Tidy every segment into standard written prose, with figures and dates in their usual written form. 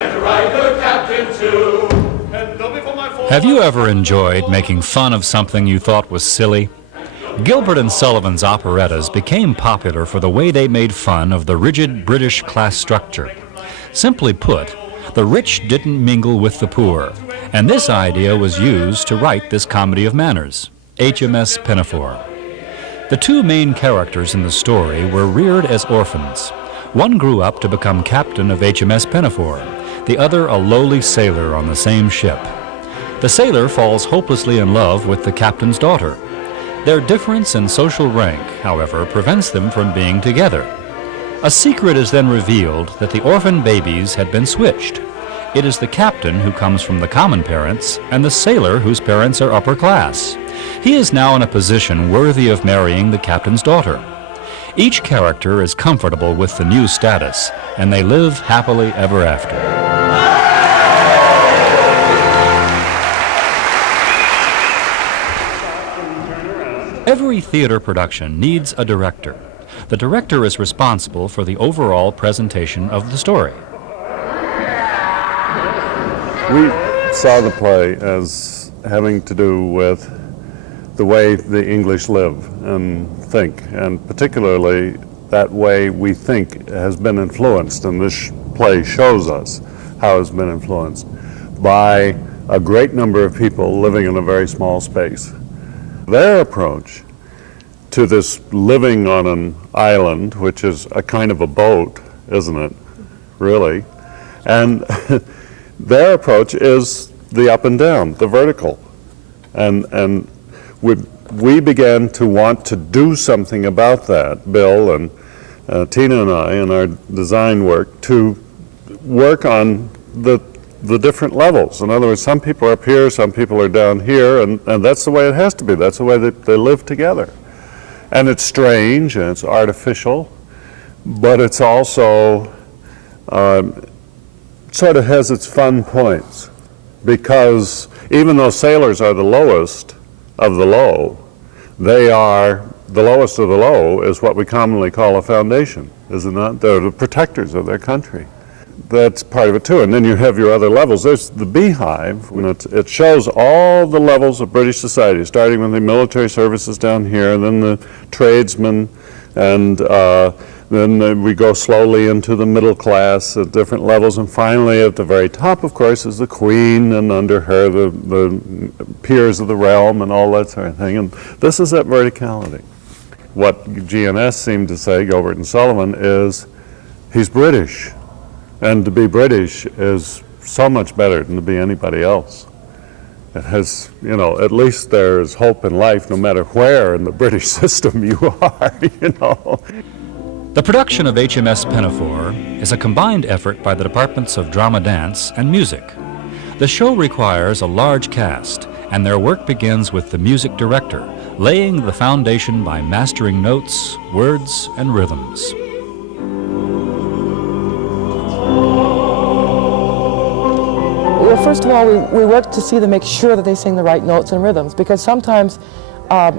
Have you ever enjoyed making fun of something you thought was silly? Gilbert and Sullivan's operettas became popular for the way they made fun of the rigid British class structure. Simply put, the rich didn't mingle with the poor, and this idea was used to write this comedy of manners, HMS Pinafore. The two main characters in the story were reared as orphans. One grew up to become captain of HMS Pinafore, the other a lowly sailor on the same ship. The sailor falls hopelessly in love with the captain's daughter. Their difference in social rank, however, prevents them from being together. A secret is then revealed that the orphan babies had been switched. It is the captain who comes from the common parents and the sailor whose parents are upper class. He is now in a position worthy of marrying the captain's daughter. Each character is comfortable with the new status, and they live happily ever after. Every theater production needs a director. The director is responsible for the overall presentation of the story. We saw the play as having to do with the way the English live and think, and particularly that way we think has been influenced, and this play shows us how it's been influenced by a great number of people living in a very small space. Their approach to this living on an island, which is a kind of a boat, isn't it, really? And their approach is the up and down, the vertical. And we began to want to do something about that, Bill and Tina and I, in our design work, to work on the different levels. In other words, some people are up here, some people are down here, and that's the way it has to be. That's the way that they live together. And it's strange and it's artificial, but it's also sort of has its fun points, because even though sailors are the lowest of the low, they are the lowest of the low is what we commonly call a foundation, is it not? They're the protectors of their country. That's part of it too. And then you have your other levels. There's the beehive. It shows all the levels of British society, starting with the military services down here, and then the tradesmen, and then we go slowly into the middle class at different levels, and finally at the very top, of course, is the queen, and under her the peers of the realm and all that sort of thing. And this is that verticality. What GNS seemed to say, Gilbert and Sullivan, is he's British. And to be British is so much better than to be anybody else. It has, at least there's hope in life no matter where in the British system you are, The production of HMS Pinafore is a combined effort by the departments of drama, dance, and music. The show requires a large cast, and their work begins with the music director, laying the foundation by mastering notes, words, and rhythms. Well, first of all, we work to see them, make sure that they sing the right notes and rhythms, because sometimes a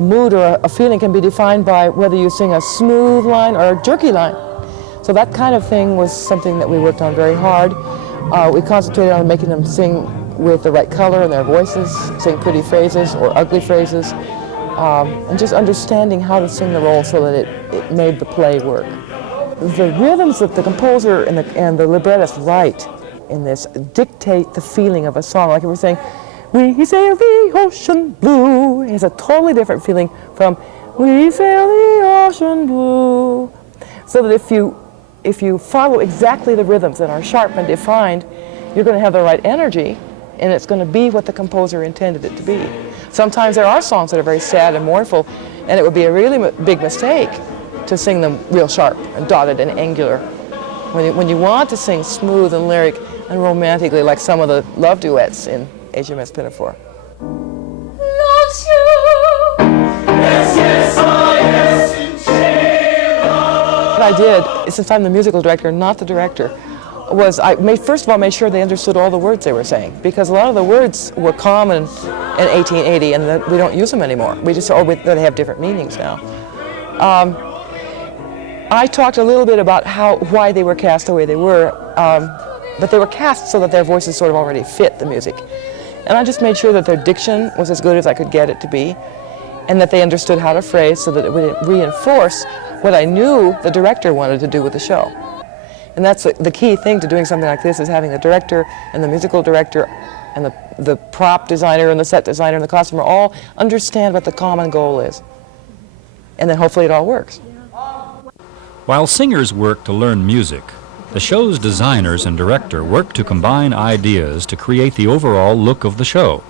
mood or a feeling can be defined by whether you sing a smooth line or a jerky line. So that kind of thing was something that we worked on very hard. We concentrated on making them sing with the right color in their voices, sing pretty phrases or ugly phrases, and just understanding how to sing the role so that it made the play work. The rhythms that the composer and the librettist write in this dictate the feeling of a song. Like if we're saying, "We sail the ocean blue," it has a totally different feeling from "We sail the ocean blue." So that if you follow exactly the rhythms that are sharp and defined, you're going to have the right energy, and it's going to be what the composer intended it to be. Sometimes there are songs that are very sad and mournful, and it would be a really big mistake to sing them real sharp and dotted and angular. When you want to sing smooth and lyric and romantically, like some of the love duets in HMS Pinafore. Loves you. Yes, yes, oh, yes, What I did, since I'm the musical director, not the director, was first of all made sure they understood all the words they were saying, because a lot of the words were common in 1880 and we don't use them anymore. We just they have different meanings now. I talked a little bit about why they were cast the way they were. but they were cast so that their voices sort of already fit the music. And I just made sure that their diction was as good as I could get it to be, and that they understood how to phrase so that it would reinforce what I knew the director wanted to do with the show. And that's the key thing to doing something like this, is having the director and the musical director and the prop designer and the set designer and the costumer all understand what the common goal is. And then hopefully it all works. While singers work to learn music, the show's designers and director work to combine ideas to create the overall look of the show.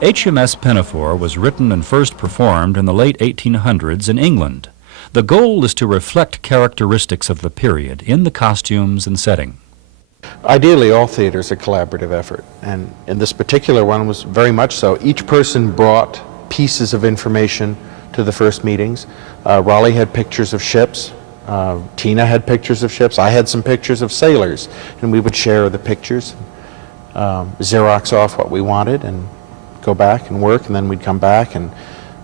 HMS Pinafore was written and first performed in the late 1800s in England. The goal is to reflect characteristics of the period in the costumes and setting. Ideally, all theater is a collaborative effort, and in this particular one was very much so. Each person brought pieces of information to the first meetings. Raleigh had pictures of ships. Tina had pictures of ships. I had some pictures of sailors, and we would share the pictures, Xerox off what we wanted, and go back and work, and then we'd come back, and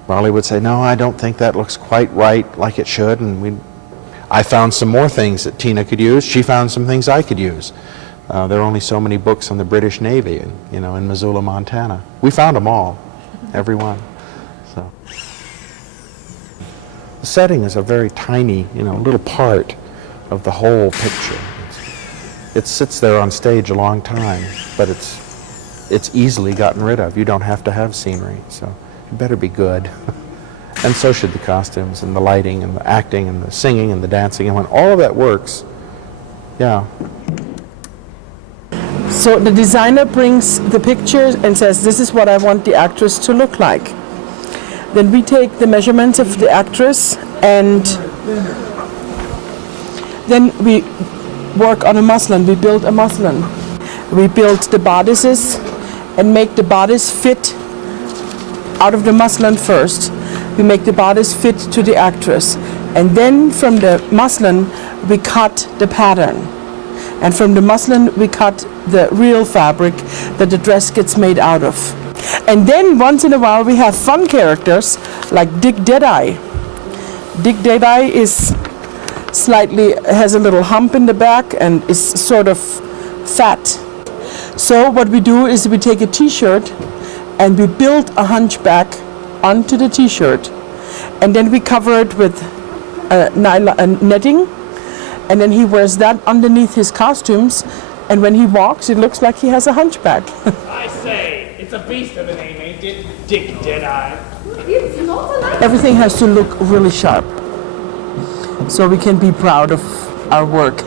Raleigh would say, "No, I don't think that looks quite right like it should," and I found some more things that Tina could use. She found some things I could use. There are only so many books on the British Navy, in Missoula, Montana. We found them all, every one. So the setting is a very tiny, little part of the whole picture. It sits there on stage a long time, but it's easily gotten rid of. You don't have to have scenery, so it better be good. And so should the costumes and the lighting and the acting and the singing and the dancing. And when all of that works, yeah. So the designer brings the pictures and says, "This is what I want the actress to look like." Then we take the measurements of the actress, and then we work on a muslin. We build a muslin. We build the bodices and make the bodice fit out of the muslin first. We make the bodice fit to the actress. And then from the muslin, we cut the pattern. And from the muslin, we cut the real fabric that the dress gets made out of. And then once in a while, we have fun characters like Dick Deadeye. Dick Deadeye has a little hump in the back and is sort of fat. So what we do is we take a t-shirt and we build a hunchback onto the t-shirt, and then we cover it with netting, and then he wears that underneath his costumes, and when he walks it looks like he has a hunchback. I say, it's a beast of a name, ain't it? Dick Deadeye. It's not like Everything has to look really sharp so we can be proud of our work.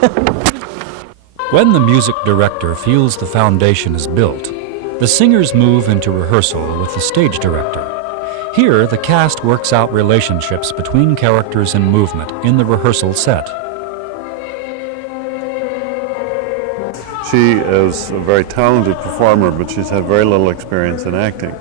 When the music director feels the foundation is built, the singers move into rehearsal with the stage director. Here, the cast works out relationships between characters and movement in the rehearsal set. She is a very talented performer, but she's had very little experience in acting.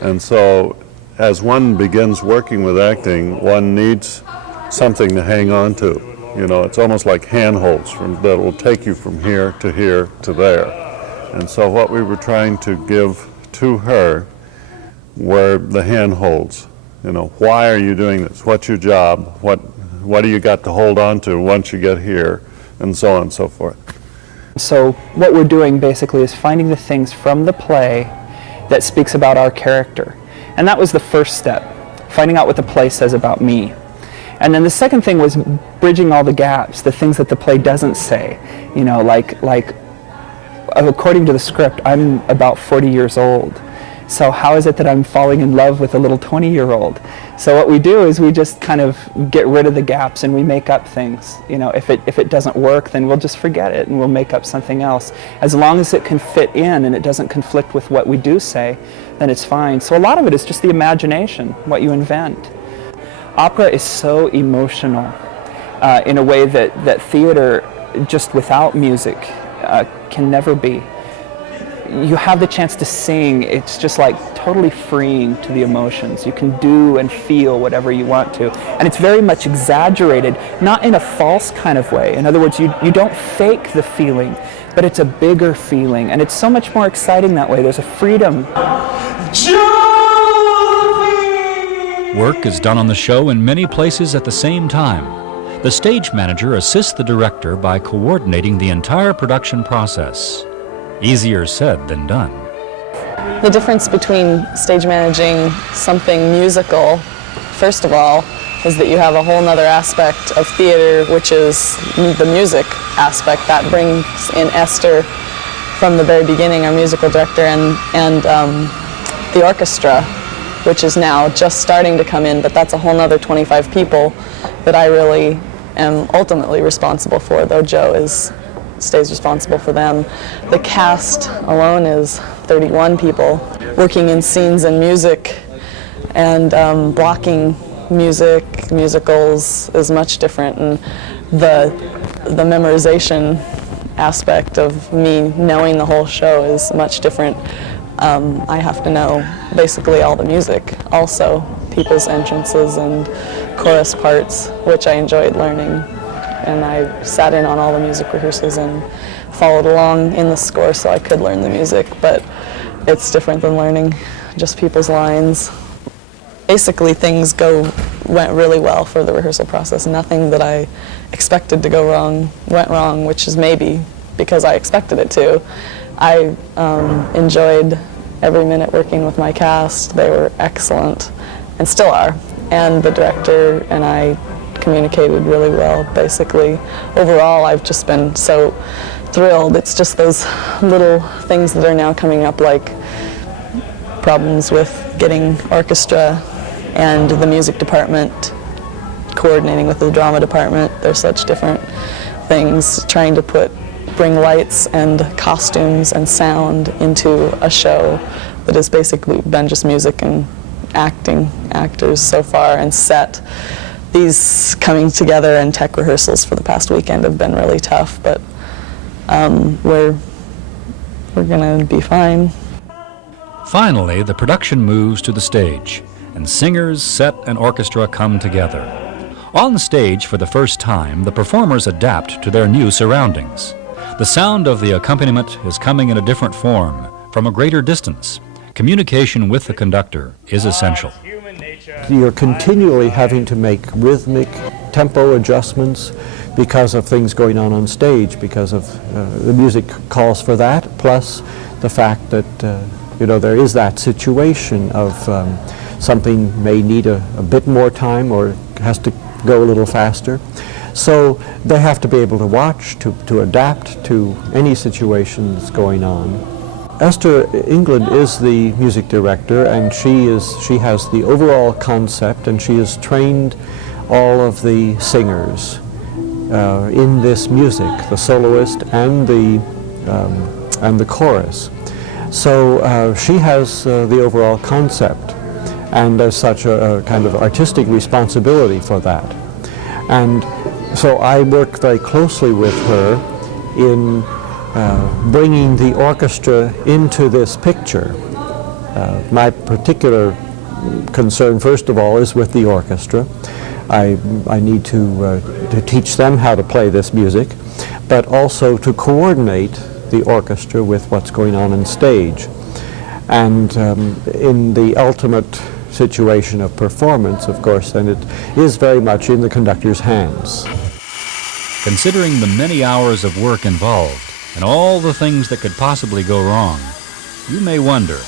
And so, as one begins working with acting, one needs something to hang on to. It's almost like handholds that will take you from here to there. And so what we were trying to give to her were the handholds. Why are you doing this? What's your job? What do you got to hold on to once you get here? And so on and so forth. So what we're doing basically is finding the things from the play that speaks about our character. And that was the first step, finding out what the play says about me. And then the second thing was bridging all the gaps, the things that the play doesn't say. Like according to the script, I'm about 40 years old. So how is it that I'm falling in love with a little 20-year-old? So what we do is we just kind of get rid of the gaps and we make up things. If it doesn't work, then we'll just forget it and we'll make up something else. As long as it can fit in and it doesn't conflict with what we do say, then it's fine. So a lot of it is just the imagination, what you invent. Opera is so emotional in a way that theater, just without music, can never be. You have the chance to sing. It's just like totally freeing to the emotions. You can do and feel whatever you want to. And it's very much exaggerated, not in a false kind of way. In other words, you don't fake the feeling, but it's a bigger feeling. And it's so much more exciting that way. There's a freedom. Work is done on the show in many places at the same time. The stage manager assists the director by coordinating the entire production process. Easier said than done. The difference between stage managing something musical, first of all, is that you have a whole other aspect of theater, which is the music aspect. That brings in Esther from the very beginning, our musical director, and the orchestra, which is now just starting to come in, but that's a whole other 25 people that I really am ultimately responsible for, though Joe stays responsible for them. The cast alone is 31 people working in scenes and music, and blocking musicals is much different, and the memorization aspect of me knowing the whole show is much different. I have to know basically all the music, also people's entrances and chorus parts, which I enjoyed learning. And I sat in on all the music rehearsals and followed along in the score so I could learn the music, but it's different than learning just people's lines. Basically, things went really well for the rehearsal process. Nothing that I expected to go wrong went wrong, which is maybe because I expected it to. I enjoyed every minute working with my cast. They were excellent, and still are. And the director and I communicated really well, basically. Overall, I've just been so thrilled. It's just those little things that are now coming up, like problems with getting orchestra and the music department coordinating with the drama department. They're such different things, trying to bring lights and costumes and sound into a show that has basically been just music and actors so far, and set. These coming together and tech rehearsals for the past weekend have been really tough, but we're gonna be fine. Finally, the production moves to the stage, and singers, set, and orchestra come together. On stage for the first time, the performers adapt to their new surroundings. The sound of the accompaniment is coming in a different form, from a greater distance. Communication with the conductor is essential. You're continually having to make rhythmic tempo adjustments because of things going on stage, because of the music calls for that, plus the fact that there is that situation of something may need a bit more time or has to go a little faster. So they have to be able to watch, to adapt to any situation that's going on. Esther England is the music director, and she has the overall concept, and she has trained all of the singers in this music, the soloist and the chorus. So she has the overall concept, and as such a kind of artistic responsibility for that. And so I work very closely with her in bringing the orchestra into this picture. My particular concern, first of all, is with the orchestra. I need to teach them how to play this music, but also to coordinate the orchestra with what's going on stage. And in the ultimate situation of performance, of course, then it is very much in the conductor's hands. Considering the many hours of work involved and all the things that could possibly go wrong, you may wonder,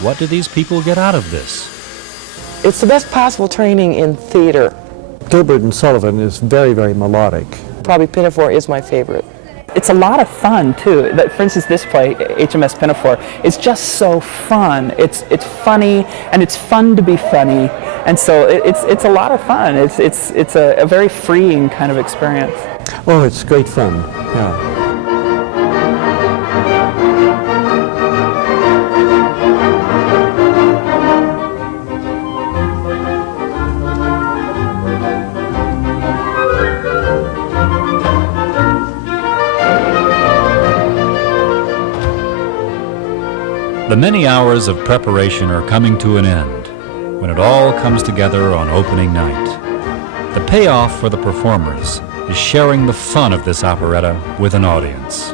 what do these people get out of this? It's the best possible training in theater. Gilbert and Sullivan is very, very melodic. Probably Pinafore is my favorite. It's a lot of fun too. For instance, this play, HMS Pinafore, is just so fun. It's funny, and it's fun to be funny, and so it's a lot of fun. It's a very freeing kind of experience. Oh, it's great fun. Yeah. The many hours of preparation are coming to an end when it all comes together on opening night. The payoff for the performers is sharing the fun of this operetta with an audience.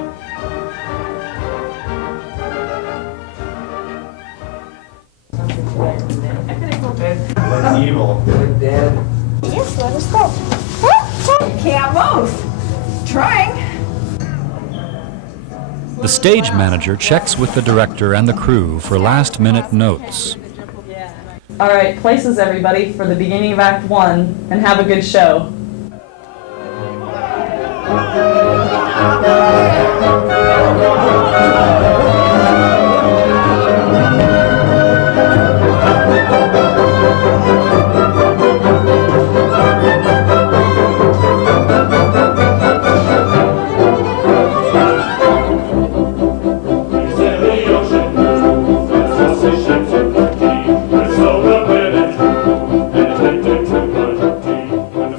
Yes, let us go. can't move. Trying. The stage manager checks with the director and the crew for last-minute notes. All right, places everybody for the beginning of Act 1, and have a good show.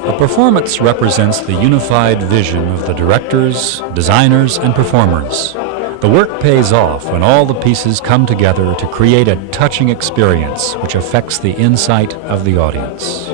The performance represents the unified vision of the directors, designers, and performers. The work pays off when all the pieces come together to create a touching experience which affects the insight of the audience.